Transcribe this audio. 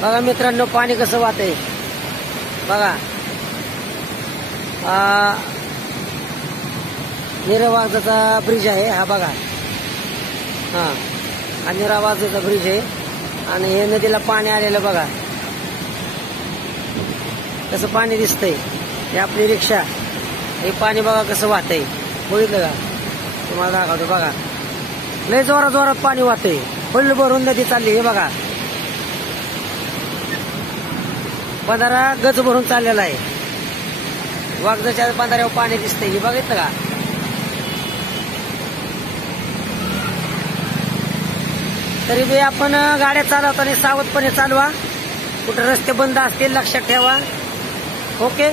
बघा मित्रांनो, पाणी कसं वाहतंय बघा. निरावाजाचा ब्रिज आहे हा बघा. हा निरावाजाचा ब्रिज आहे आणि हे नदीला पाणी आलेलं बघा. कसं पाणी दिसतंय. हे आपली रिक्षा. हे पाणी बघा कसं वाहतंय. बघितलं का? तुम्हाला दाखवतो बघा. लय जोरात जोरात पाणी वाहतंय. फुल भरून नदी चालली. हे बघा, बंधारा गज भरून चाललेला आहे. वाघजाच्या बंधाऱ्यावर पाणी दिसतंय. हे बघितलं का? तरी बी आपण गाड्या चालवताना सावधपणे चालवा. कुठे रस्ते बंद असतील लक्षात ठेवा. ओके.